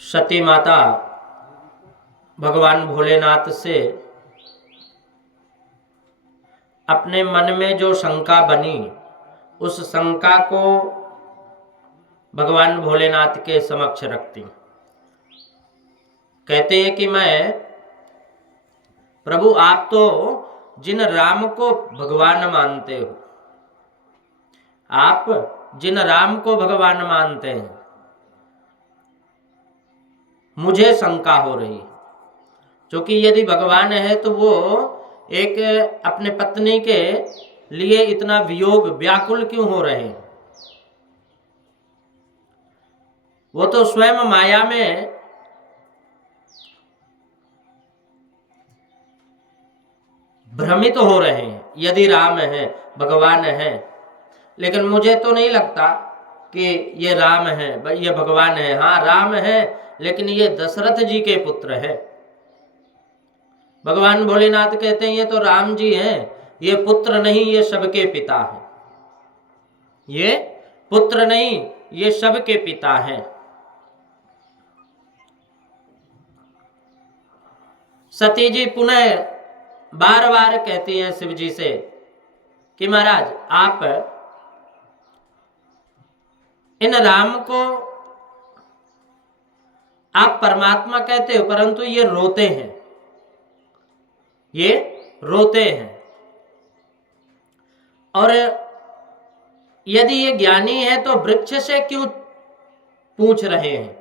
सती माता भगवान भोलेनाथ से अपने मन में जो शंका बनी उस शंका को भगवान भोलेनाथ के समक्ष रखती। कहते हैं कि मैं प्रभु, आप तो जिन राम को भगवान मानते हो, आप जिन राम को भगवान मानते हैं, मुझे शंका हो रही है। क्योंकि यदि भगवान है तो वो एक अपने पत्नी के लिए इतना वियोग व्याकुल क्यों हो रहे हैं? वो तो स्वयं माया में भ्रमित हो रहे हैं। यदि राम है, भगवान है, लेकिन मुझे तो नहीं लगता कि ये राम है, ये भगवान है। हाँ, राम है, लेकिन ये दशरथ जी के पुत्र है। भगवान भोलेनाथ कहते हैं ये तो राम जी हैं, ये पुत्र नहीं, ये सबके पिता हैं। ये पुत्र नहीं, ये सबके पिता हैं। सती जी पुनः बार बार कहती हैं शिव जी से कि महाराज, आप इन राम को आप परमात्मा कहते हो, परंतु ये रोते हैं, ये रोते हैं। और यदि ये ज्ञानी है तो वृक्ष से क्यों पूछ रहे हैं?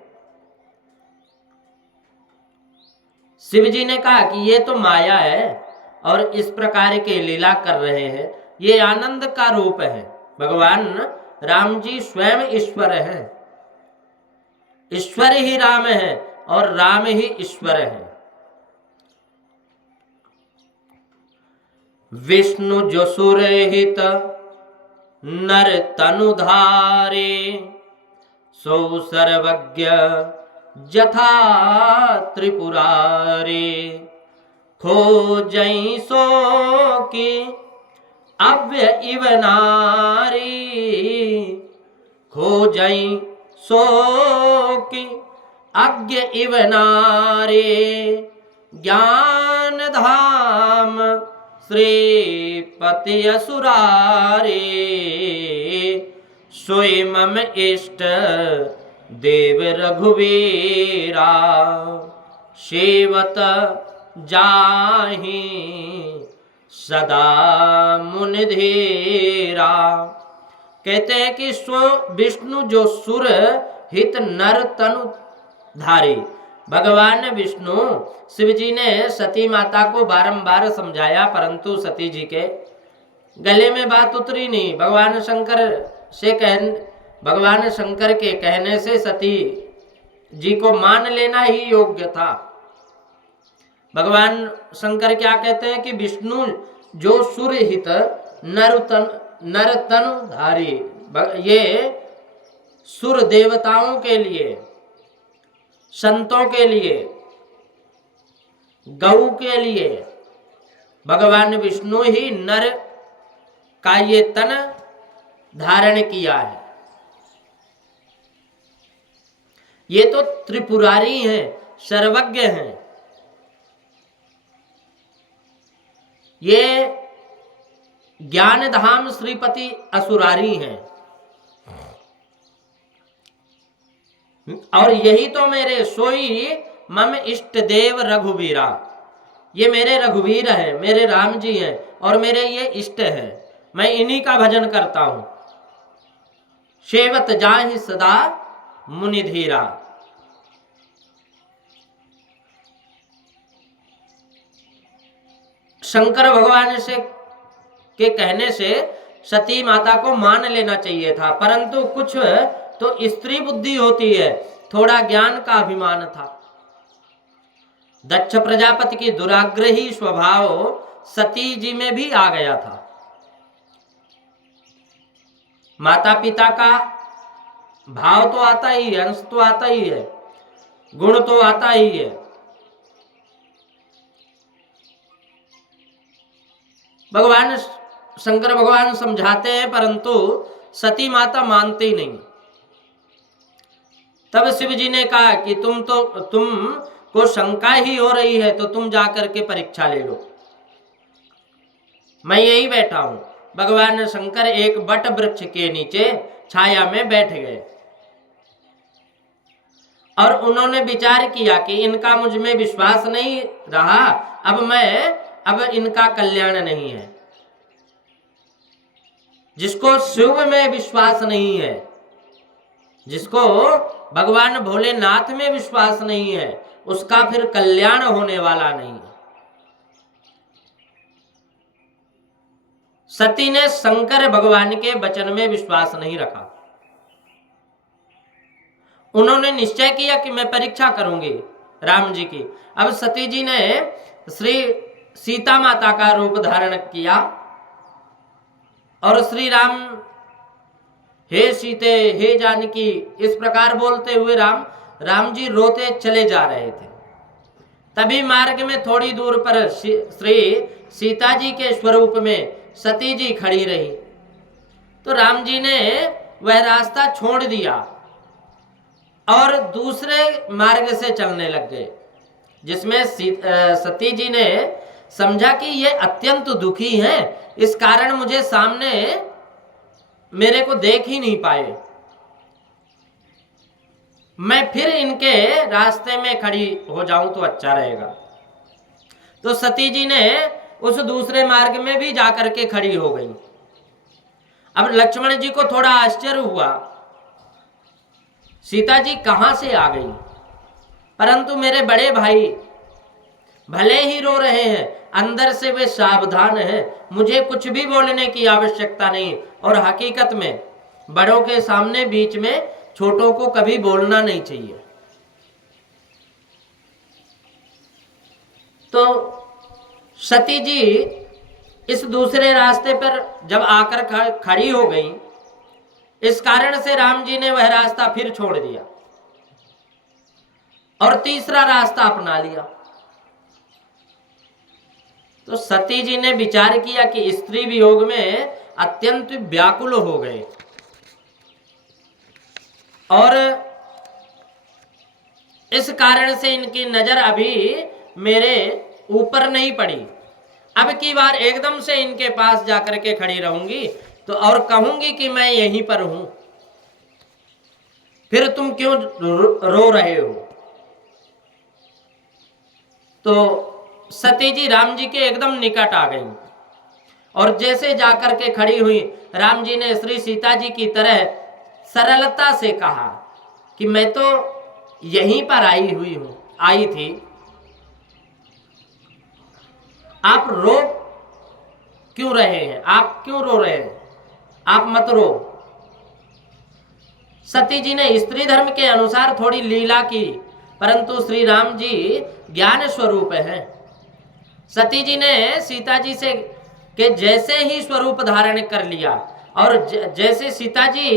शिव जी ने कहा कि ये तो माया है और इस प्रकार के लीला कर रहे हैं, ये आनंद का रूप है। भगवान राम जी स्वयं ईश्वर हैं, ईश्वर ही राम है और राम ही ईश्वर है। विष्णु जो सुरहित नर तनुधारे, सो सर्वज्ञ जथा त्रिपुरारे, खोजई सो की अव्य इव नारी, खोजई सो की अज्ञ इव नारी, ज्ञान धाम श्रीपति असुरारे, सोई मम इष्ट देव रघुवीरा, सेवत जाहि सदा मुनिधीरा। कहते हैं कि सो विष्णु जो सुर हित नर तनु धारी। भगवान विष्णु शिव जी ने सती माता को बारंबार समझाया, परंतु सती जी के गले में बात उतरी नहीं। भगवान शंकर के कहने से सती जी को मान लेना ही योग्य था। भगवान शंकर क्या कहते हैं कि विष्णु जो सुर हित नर तनु धारी, ये सुर देवताओं के लिए, संतों के लिए, गौ के लिए भगवान विष्णु ही नर का ये तन धारण किया है। ये तो त्रिपुरारी हैं, सर्वज्ञ हैं। ये ज्ञान धाम श्रीपति असुरारी हैं। और यही तो मेरे सोई मम इष्ट देव रघुवीरा, ये मेरे रघुवीर हैं, मेरे राम जी हैं और मेरे ये इष्ट हैं। मैं इन्हीं का भजन करता हूं। सेवत जाहि सदा मुनिधीरा। शंकर भगवान से के कहने से सती माता को मान लेना चाहिए था, परंतु कुछ तो स्त्री बुद्धि होती है, थोड़ा ज्ञान का अभिमान था। दक्ष प्रजापति की दुराग्रही स्वभाव सती जी में भी आ गया था। माता पिता का भाव तो आता ही है, अंश तो आता ही है, गुण तो आता ही है। भगवान शंकर भगवान समझाते हैं, परंतु सती माता मानती नहीं। तब शिव जी ने कहा कि तुम को शंका ही हो रही है तो तुम जाकर के परीक्षा ले लो, मैं यही बैठा हूं। भगवान शंकर एक बट वृक्ष के नीचे छाया में बैठ गए और उन्होंने विचार किया कि इनका मुझ में विश्वास नहीं रहा, अब इनका कल्याण नहीं है। जिसको शिव में विश्वास नहीं है, जिसको भगवान भोलेनाथ में विश्वास नहीं है, उसका फिर कल्याण होने वाला नहीं है। सती ने शंकर भगवान के वचन में विश्वास नहीं रखा। उन्होंने निश्चय किया कि मैं परीक्षा करूंगी राम जी की। अब सती जी ने श्री सीता माता का रूप धारण किया और श्री राम, हे सीते, हे जानकी, इस प्रकार बोलते हुए राम जी रोते चले जा रहे थे। तभी मार्ग में थोड़ी दूर पर श्री सीता जी के स्वरूप में सती जी खड़ी रही, तो राम जी ने वह रास्ता छोड़ दिया और दूसरे मार्ग से चलने लग गए, जिसमें सती जी ने समझा कि ये अत्यंत दुखी हैं, इस कारण मुझे सामने मेरे को देख ही नहीं पाए, मैं फिर इनके रास्ते में खड़ी हो जाऊं तो अच्छा रहेगा। तो सती जी ने उस दूसरे मार्ग में भी जाकर के खड़ी हो गई। अब लक्ष्मण जी को थोड़ा आश्चर्य हुआ, सीता जी कहां से आ गई, परंतु मेरे बड़े भाई भले ही रो रहे हैं, अंदर से वे सावधान हैं, मुझे कुछ भी बोलने की आवश्यकता नहीं। और हकीकत में बड़ों के सामने बीच में छोटों को कभी बोलना नहीं चाहिए। तो सती जी इस दूसरे रास्ते पर जब आकर खड़ी हो गई, इस कारण से राम जी ने वह रास्ता फिर छोड़ दिया और तीसरा रास्ता अपना लिया। तो सती जी ने विचार किया कि स्त्री वियोग में अत्यंत व्याकुल हो गए और इस कारण से इनकी नजर अभी मेरे ऊपर नहीं पड़ी। अब की बार एकदम से इनके पास जाकर के खड़ी रहूंगी तो और कहूंगी कि मैं यहीं पर हूं, फिर तुम क्यों रो रहे हो। तो सती जी राम जी के एकदम निकट आ गई और जैसे जाकर के खड़ी हुई, राम जी ने श्री सीता जी की तरह सरलता से कहा कि मैं तो यहीं पर आई थी, आप रो क्यों रहे हैं, आप क्यों रो रहे हैं, आप मत रो। सती जी ने स्त्री धर्म के अनुसार थोड़ी लीला की, परंतु श्री राम जी ज्ञान स्वरूप हैं। सती जी ने सीता जी से के जैसे ही स्वरूप धारण कर लिया और जैसे सीता जी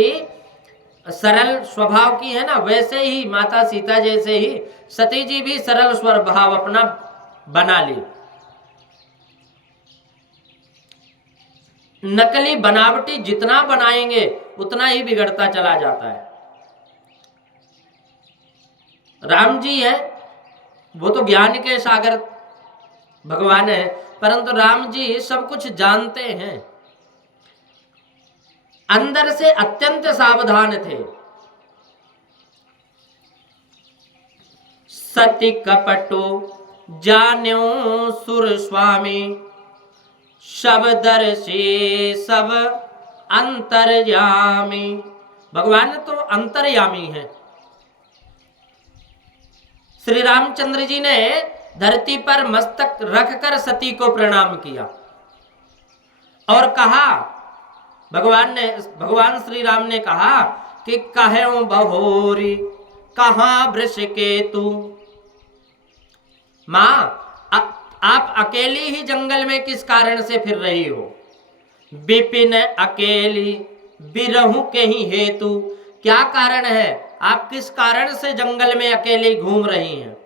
सरल स्वभाव की है ना, वैसे ही माता सीता जैसे ही सती जी भी सरल स्वभाव अपना बना ली। नकली बनावटी जितना बनाएंगे उतना ही बिगड़ता चला जाता है। राम जी है वो तो ज्ञान के सागर भगवान है, परंतु राम जी सब कुछ जानते हैं, अंदर से अत्यंत सावधान थे। सती कपटो जान्यो सुर स्वामी, शबदर्शी सब अंतर्यामी। भगवान तो अंतर्यामी है। श्री रामचंद्र जी ने धरती पर मस्तक रखकर सती को प्रणाम किया और कहा, भगवान श्री राम ने कहा कि कहो बहोरी कहाँ वृषकेतु। मां, आप अकेली ही जंगल में किस कारण से फिर रही हो। विपिन अकेली बिरहु के ही हेतु। क्या कारण है, आप किस कारण से जंगल में अकेली घूम रही हैं।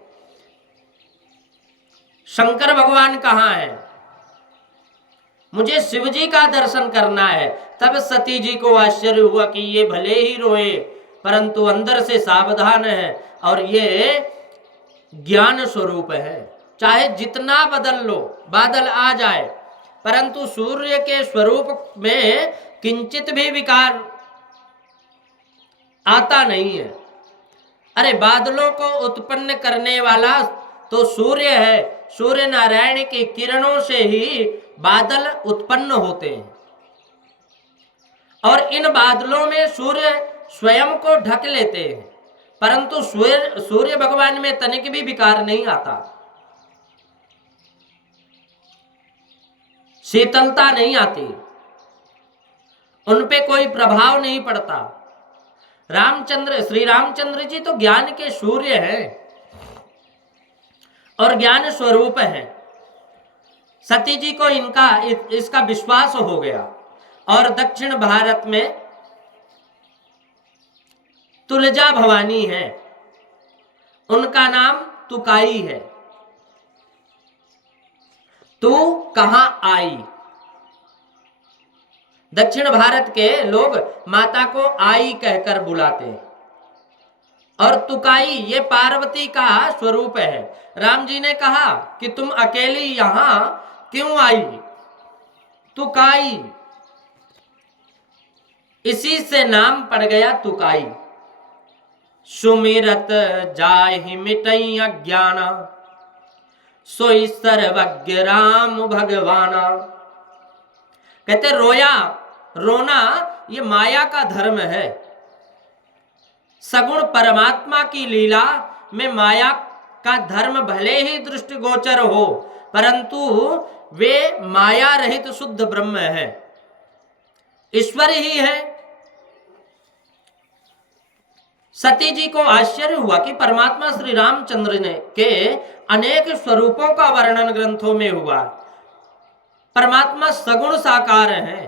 शंकर भगवान कहाँ है, मुझे शिव जी का दर्शन करना है। तब सती जी को आश्चर्य हुआ कि ये भले ही रोए परंतु अंदर से सावधान है और ये ज्ञान स्वरूप है। चाहे जितना बदल लो, बादल आ जाए, परंतु सूर्य के स्वरूप में किंचित भी विकार आता नहीं है। अरे बादलों को उत्पन्न करने वाला तो सूर्य है। सूर्य नारायण की किरणों से ही बादल उत्पन्न होते हैं और इन बादलों में सूर्य स्वयं को ढक लेते हैं, परंतु सूर्य भगवान में तनिक भी विकार नहीं आता, शीतलता नहीं आती, उन पे कोई प्रभाव नहीं पड़ता। श्री रामचंद्र जी तो ज्ञान के सूर्य हैं और ज्ञान स्वरूप हैं। सती जी को इसका विश्वास हो गया और दक्षिण भारत में तुलजा भवानी है, उनका नाम तुकाई है। तू कहां आई? दक्षिण भारत के लोग माता को आई कहकर बुलाते हैं और तुकाई ये पार्वती का स्वरूप है। राम जी ने कहा कि तुम अकेली यहां क्यों आई? तुकाई, इसी से नाम पड़ गया तुकाई। सुमिरत जाहि मिटई अज्ञाना, सोई सर्वज्ञ राम भगवाना। कहते रोना ये माया का धर्म है। सगुण परमात्मा की लीला में माया का धर्म भले ही दृष्टिगोचर हो, परंतु वे माया रहित शुद्ध ब्रह्म है, ईश्वर ही है। सती जी को आश्चर्य हुआ कि परमात्मा श्री रामचंद्र ने के अनेक स्वरूपों का वर्णन ग्रंथों में हुआ। परमात्मा सगुण साकार है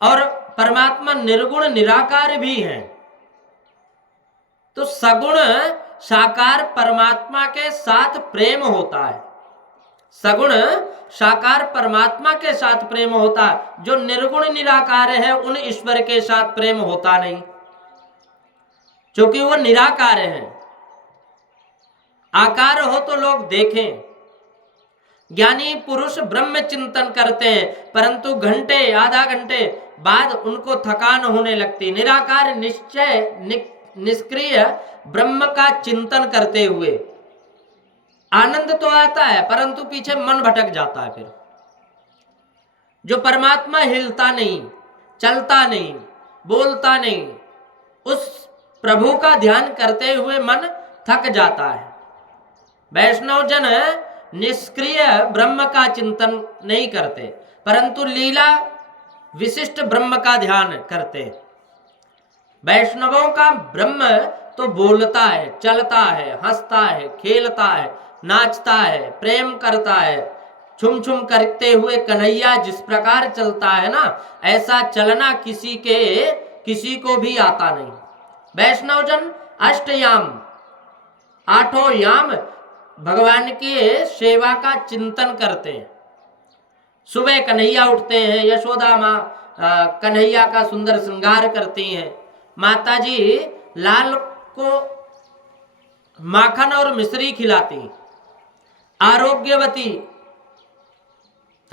और परमात्मा निर्गुण निराकार भी है। तो सगुण साकार परमात्मा के साथ प्रेम होता है, सगुण साकार परमात्मा के साथ प्रेम होता है। जो निर्गुण निराकार है उन ईश्वर के साथ प्रेम होता नहीं, क्योंकि वो निराकार है। आकार हो तो लोग देखें। ज्ञानी पुरुष ब्रह्म चिंतन करते हैं, परंतु घंटे आधा घंटे बाद उनको थकान होने लगती। निराकार निष्क्रिय ब्रह्म का चिंतन करते हुए आनंद तो आता है, परंतु पीछे मन भटक जाता है। फिर जो परमात्मा हिलता नहीं, चलता नहीं, बोलता नहीं, उस प्रभु का ध्यान करते हुए मन थक जाता है। वैष्णव जन निष्क्रिय ब्रह्म का चिंतन नहीं करते, परंतु लीला विशिष्ट ब्रह्म का ध्यान करते। वैष्णवों का ब्रह्म तो बोलता है, चलता है, हंसता है, खेलता है, नाचता है, प्रेम करता है। छुम छुम करते हुए कन्हैया जिस प्रकार चलता है ना, ऐसा चलना किसी को भी आता नहीं। वैष्णवजन अष्टयाम, आठों याम भगवान के सेवा का चिंतन करते हैं। सुबह कन्हैया उठते हैं, यशोदा माँ कन्हैया का सुंदर श्रृंगार करती हैं। माता जी लाल को माखन और मिश्री खिलाती, आरोग्यवती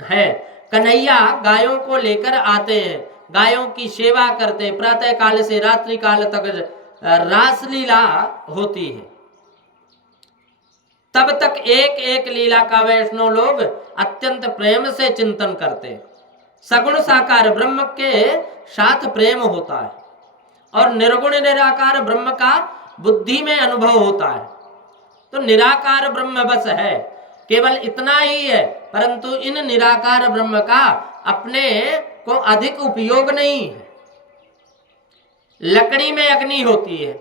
है। कन्हैया गायों को लेकर आते हैं, गायों की सेवा करते हैं। प्रातः काल से रात्रि काल तक रासलीला होती है। तब तक एक एक लीला का वैष्णव लोग अत्यंत प्रेम से चिंतन करते हैं। सगुण साकार ब्रह्म के साथ प्रेम होता है और निर्गुण निराकार ब्रह्म का बुद्धि में अनुभव होता है। तो निराकार ब्रह्म बस है, केवल इतना ही है, परंतु इन निराकार ब्रह्म का अपने को अधिक उपयोग नहीं है। लकड़ी में अग्नि होती है,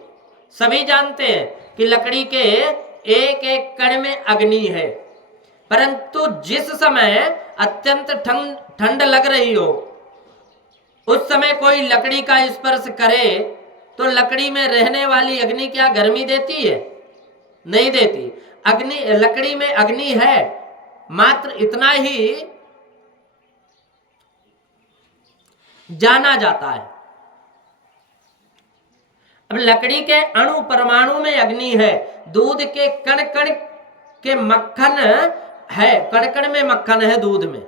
सभी जानते हैं कि लकड़ी के एक एक कण में अग्नि है, परंतु जिस समय अत्यंत ठंड लग रही हो, उस समय कोई लकड़ी का स्पर्श करे तो लकड़ी में रहने वाली अग्नि क्या गर्मी देती है? नहीं देती। लकड़ी में अग्नि है, मात्र इतना ही जाना जाता है। अब लकड़ी के अणु परमाणु में अग्नि है, दूध के कण कण के मक्खन है, कण कण में मक्खन है दूध में,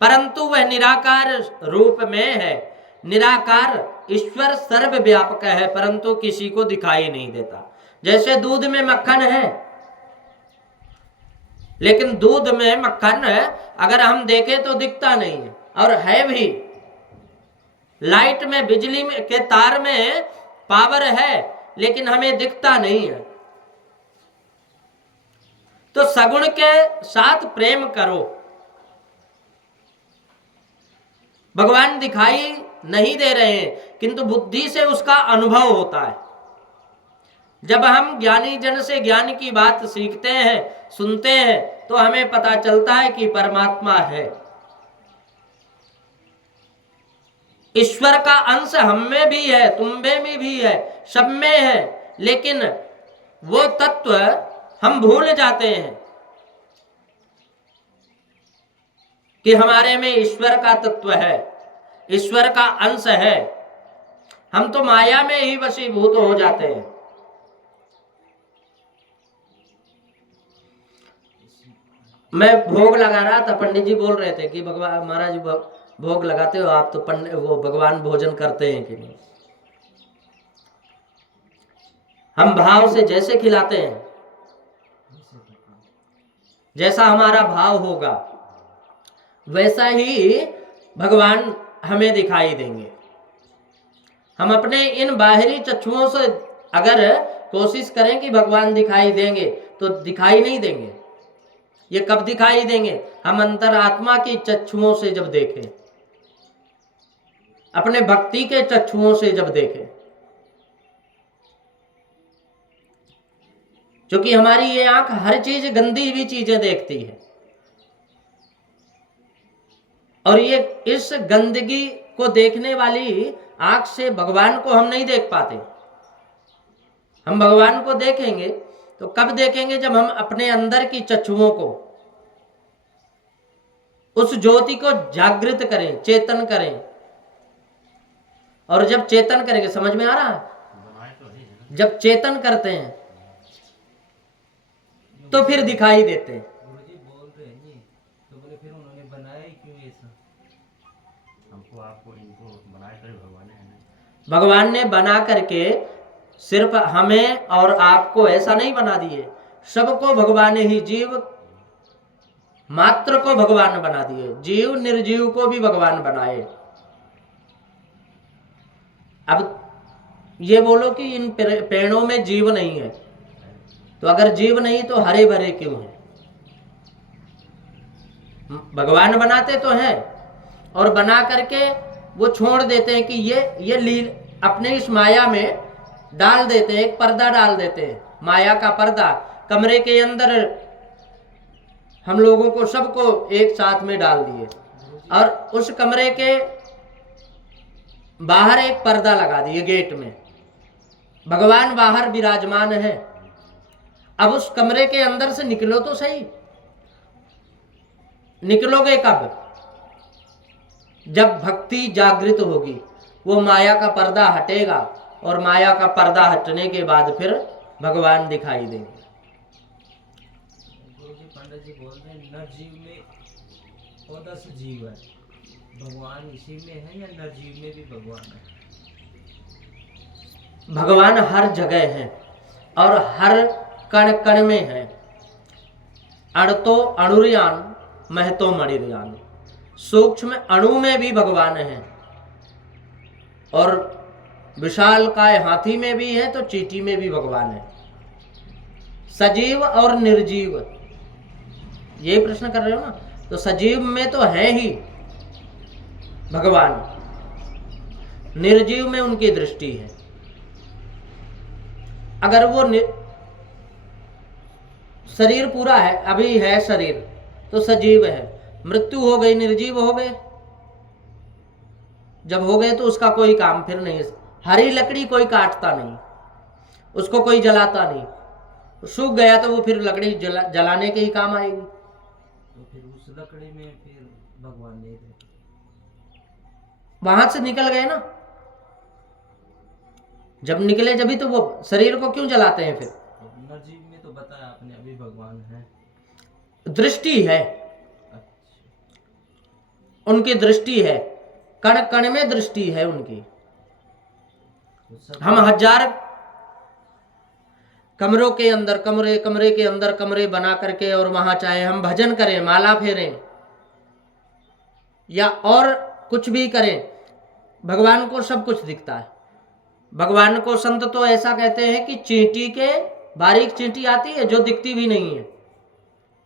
परंतु वह निराकार रूप में है। निराकार ईश्वर सर्वव्यापक है, परंतु किसी को दिखाई नहीं देता। जैसे दूध में मक्खन है, लेकिन दूध में मक्खन है अगर हम देखें तो दिखता नहीं है, और है भी। लाइट में, बिजली में के तार में पावर है, लेकिन हमें दिखता नहीं है। तो सगुण के साथ प्रेम करो। भगवान दिखाई नहीं दे रहे हैं, किंतु बुद्धि से उसका अनुभव होता है। जब हम ज्ञानी जन से ज्ञान की बात सीखते हैं, सुनते हैं, तो हमें पता चलता है कि परमात्मा है। ईश्वर का अंश हम में भी है, तुम में भी है, सब में है, लेकिन वो तत्व हम भूल जाते हैं कि हमारे में ईश्वर का तत्व है, ईश्वर का अंश है। हम तो माया में ही वशीभूत हो जाते हैं। मैं भोग लगा रहा था, पंडित जी बोल रहे थे कि भगवान महाराज भोग लगाते हो आप, तो वो भगवान भोजन करते हैं कि नहीं? हम भाव से जैसे खिलाते हैं, जैसा हमारा भाव होगा वैसा ही भगवान हमें दिखाई देंगे। हम अपने इन बाहरी चक्षुओं से अगर कोशिश करें कि भगवान दिखाई देंगे, तो दिखाई नहीं देंगे। ये कब दिखाई देंगे? हम अंतरात्मा की चक्षुओं से जब देखें, अपने भक्ति के चक्षुओं से जब देखें। क्योंकि हमारी ये आंख हर चीज, गंदी हुई चीजें देखती है, और ये इस गंदगी को देखने वाली आंख से भगवान को हम नहीं देख पाते। हम भगवान को देखेंगे तो कब देखेंगे? जब हम अपने अंदर की चक्षुओं को, उस ज्योति को जागृत करें, चेतन करें। और जब चेतन करेंगे, समझ में आ रहा है? जब चेतन करते हैं तो फिर दिखाई देते हैं। गुरुजी बोल रहे हैं तो बोले फिर उन्होंने बनाया ही क्यों ऐसा? हमको आपको इनको बनाया कर भगवान है। भगवान ने बना करके सिर्फ हमें और आपको ऐसा नहीं बना दिए, सबको भगवान ही, जीव मात्र को भगवान बना दिए, जीव निर्जीव को भी भगवान बनाए। अब ये बोलो कि इन पेड़ों में जीव नहीं है, तो अगर जीव नहीं तो हरे भरे क्यों है? भगवान बनाते तो हैं, और बना करके वो छोड़ देते हैं कि ये लील अपने इस माया में डाल देते हैं, एक पर्दा डाल देते हैं, माया का पर्दा। कमरे के अंदर हम लोगों को, सबको एक साथ में डाल दिए, और उस कमरे के बाहर एक पर्दा लगा दिए गेट में। भगवान बाहर विराजमान है। अब उस कमरे के अंदर से निकलो तो सही। निकलोगे कब? जब भक्ति जागृत होगी, वो माया का पर्दा हटेगा, और माया का पर्दा हटने के बाद फिर भगवान दिखाई देंगे। गुरुजी पंडित जी बोल रहे हैं नर जीव में 10 जीव है, भगवान इसी में है या नर जीव में भी भगवान है? भगवान हर जगह है और हर कण कण में है। अणतो अणुर्यान महतो मणिर्यान। सूक्ष्म अणु में भी भगवान है, और विशाल काय हाथी में भी है, तो चींटी में भी भगवान है। सजीव और निर्जीव, यही प्रश्न कर रहे हो ना? तो सजीव में तो है ही भगवान, निर्जीव में उनकी दृष्टि है। अगर वो शरीर पूरा है, अभी है शरीर, तो सजीव है। मृत्यु हो गई, निर्जीव हो गए। जब हो गए तो उसका कोई काम फिर नहीं। हरी लकड़ी कोई काटता नहीं, उसको कोई जलाता नहीं। सूख गया तो वो फिर लकड़ी जलाने के ही काम आएगी। तो फिर उस लकड़ी में फिर भगवान नहीं रहते, वहां से निकल गए ना। जब निकले जभी तो वो शरीर को क्यों जलाते हैं फिर? तो नरजीव में तो बताया आपने अभी भगवान है। दृष्टि है, अच्छा, उनकी दृष्टि है, कण कण में दृष्टि है उनकी। तो सब हम 1000 कमरों के अंदर कमरे के अंदर कमरे बना करके और वहां चाहे हम भजन करें, माला फेरें या और कुछ भी करें, भगवान को सब कुछ दिखता है। भगवान को संत तो ऐसा कहते हैं कि चींटी के बारीक चींटी आती है जो दिखती भी नहीं है,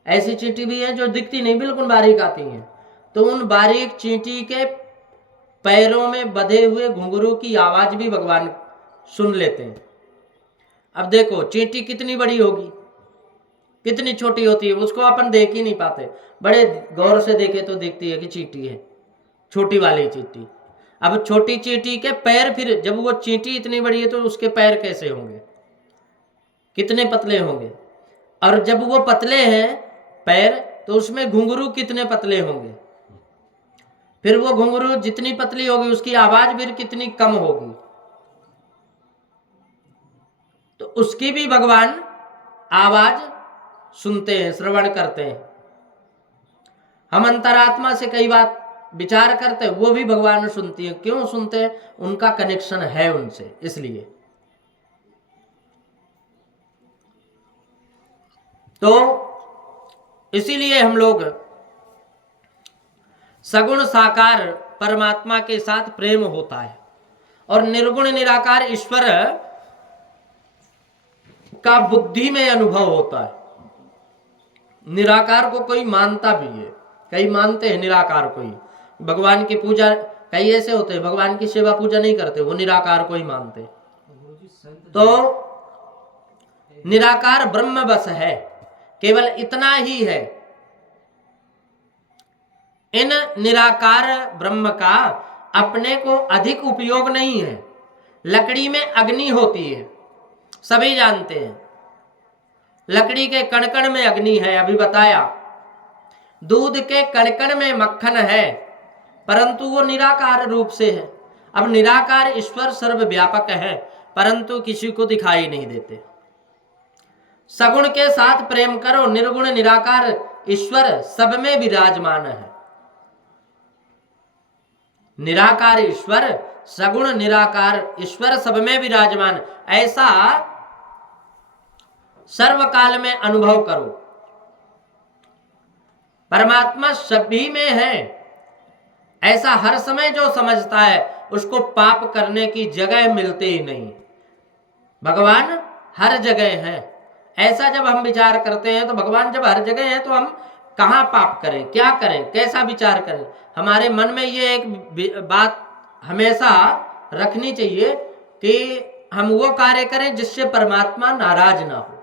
ऐसी चींटी भी है जो दिखती नहीं, बिल्कुल बारीक आती है। तो उन बारीक चींटी के पैरों में बंधे हुए घुंघरू की आवाज भी भगवान सुन लेते हैं। अब देखो चींटी कितनी बड़ी होगी, कितनी छोटी होती है, उसको अपन देख ही नहीं पाते, बड़े गौर से देखे तो दिखती है कि चींटी है, छोटी वाली चींटी। अब छोटी चींटी के पैर, फिर जब वो चींटी इतनी बड़ी है तो उसके पैर कैसे होंगे, कितने पतले होंगे, और जब वो पतले हैं पैर तो उसमें घुंघरू कितने पतले होंगे, फिर वो घुंघरू जितनी पतली होगी उसकी आवाज फिर कितनी कम होगी। तो उसकी भी भगवान आवाज सुनते हैं, श्रवण करते हैं। हम अंतरात्मा से कई बात विचार करते हैं, वो भी भगवान सुनती है। क्यों सुनते हैं? उनका कनेक्शन है उनसे, इसलिए। तो इसीलिए हम लोग सगुण साकार परमात्मा के साथ प्रेम होता है, और निर्गुण निराकार ईश्वर का बुद्धि में अनुभव होता है। निराकार को कोई मानता भी है, कई मानते हैं निराकार को ही। भगवान की पूजा कई ऐसे होते हैं भगवान की सेवा पूजा नहीं करते, वो निराकार को ही मानते। तो निराकार ब्रह्म बस है, केवल इतना ही है। इन निराकार ब्रह्म का अपने को अधिक उपयोग नहीं है। लकड़ी में अग्नि होती है, सभी जानते हैं, लकड़ी के कणकण में अग्नि है, अभी बताया। दूध के कणकण में मक्खन है, परंतु वो निराकार रूप से है। अब निराकार ईश्वर सर्वव्यापक है, परंतु किसी को दिखाई नहीं देते। सगुण के साथ प्रेम करो, निर्गुण निराकार ईश्वर सब में विराजमान है। निराकार ईश्वर, सगुण निराकार ईश्वर सब में विराजमान, ऐसा सर्वकाल में अनुभव करो। परमात्मा सभी में है, ऐसा हर समय जो समझता है उसको पाप करने की जगह मिलते ही नहीं। भगवान हर जगह है, ऐसा जब हम विचार करते हैं तो भगवान जब हर जगह है तो हम कहाँ पाप करें, क्या करें, कैसा विचार करें। हमारे मन में ये एक बात हमेशा रखनी चाहिए कि हम वो कार्य करें जिससे परमात्मा नाराज ना हो।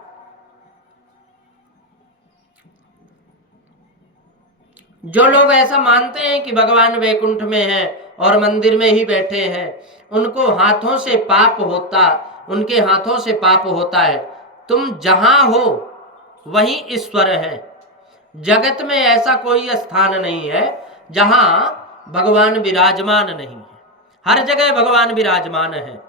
जो लोग ऐसा मानते हैं कि भगवान वैकुंठ में है और मंदिर में ही बैठे हैं, उनको हाथों से पाप होता, उनके हाथों से पाप होता है। तुम जहां हो वहीं ईश्वर है। जगत में ऐसा कोई स्थान नहीं है जहां भगवान विराजमान नहीं है, हर जगह भगवान विराजमान है।